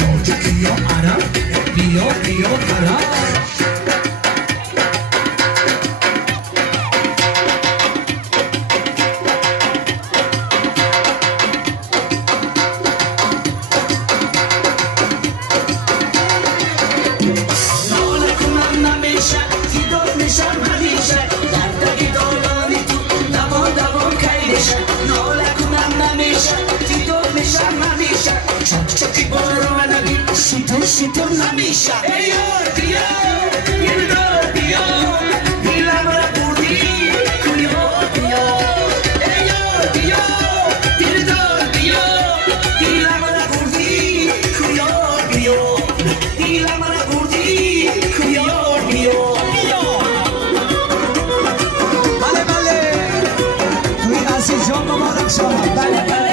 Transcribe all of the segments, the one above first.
موج بیا عرب بیا بیا عرب Sitor namisha, eyo diyo, yirdo diyo, dilamra budi, kuyo diyo, eyo diyo, yirdo diyo, dilamra budi, kuyo diyo, dilamra budi, kuyo diyo. Vale vale, tu asi John Mubarak Shah, vale vale.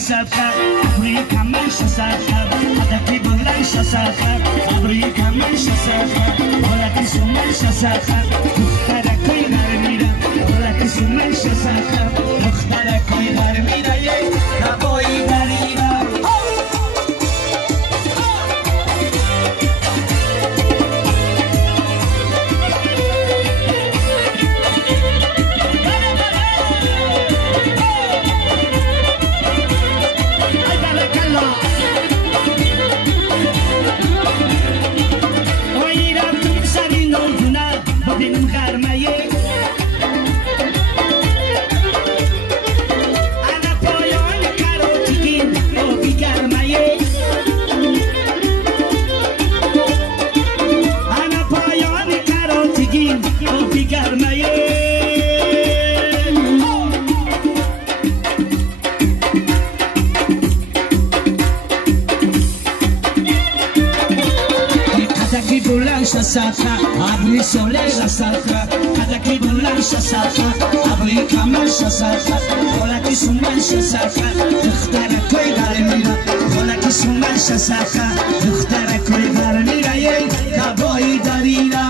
شسافر ابری کمن شسافر ادکی بلند شسافر ابری کمن شسافر ولکی سومن شسافر دختر کوی در میره ولکی سومن شسافر دختر کوی در میره یه کبایی دریره شسافر ابری سوله شسافر ادکی بلند شسافر ابری کمن شسافر ولکی سومن شسافر دختر کوی در میره ولکی سومن شسافر دختر کوی در میره یه کبایی دریره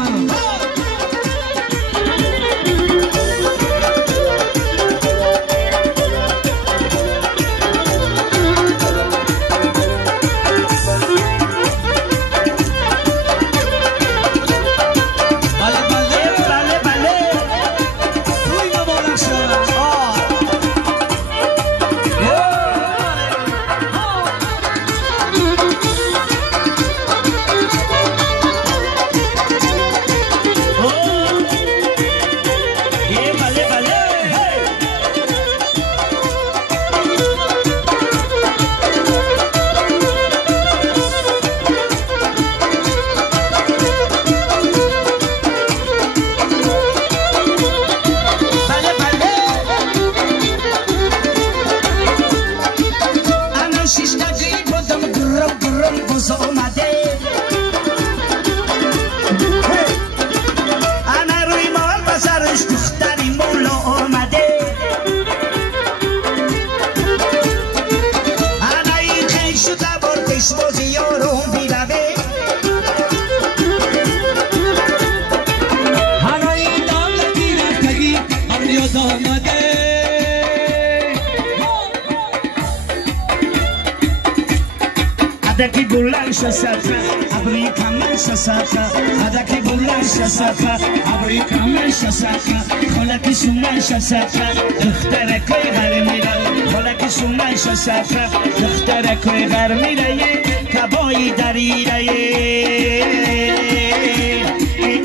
ادکی بلند شسافر ابری کمن شسافر ادکی بلند شسافر ابری کمن شسافر ولکی سومن شسافر دختر کوی غر میره ولکی سومن شسافر دختر کوی غر میره یه کبایی دریره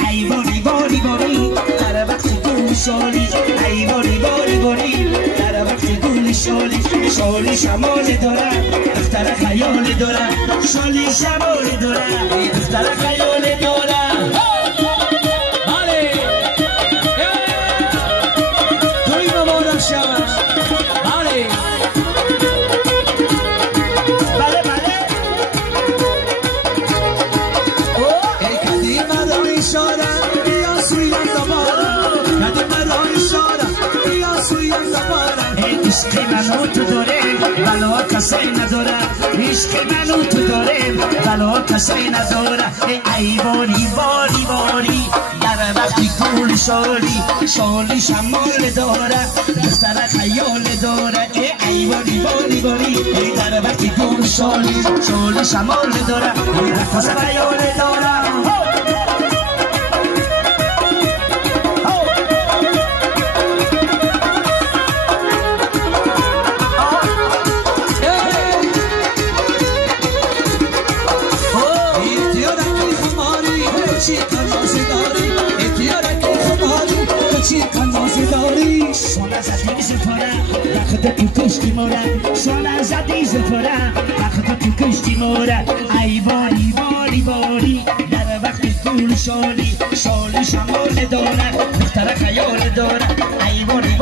ای باری باری باری در وقت گل شالی ای باری باری باری در وقت گل شالی شالی شمال داره دختر خیال داره شالی شمال داره دختر خیال داره بله توی مبارک شود بله بله بله ای قدیم رای شاره بیا سوی دوباره قدیم رای شاره بیا سوی دوباره ای عشق منو تو داره بلا کسی نداره عشق منو تو داره بلا کسی نداره ای باری باری باری در وقتی گل شالی شالی شمال داره دختر خیال داره ای باری باری باری در وقتی گل شالی شالی شمال داره دختر خیال داره شانه زدی زفاره وقت تو کشتی موره شانه زدی زفاره وقت تو کشتی موره ای باری باری باری در وقت گل شالی شالی شمال داره دختر خیال داره ای باری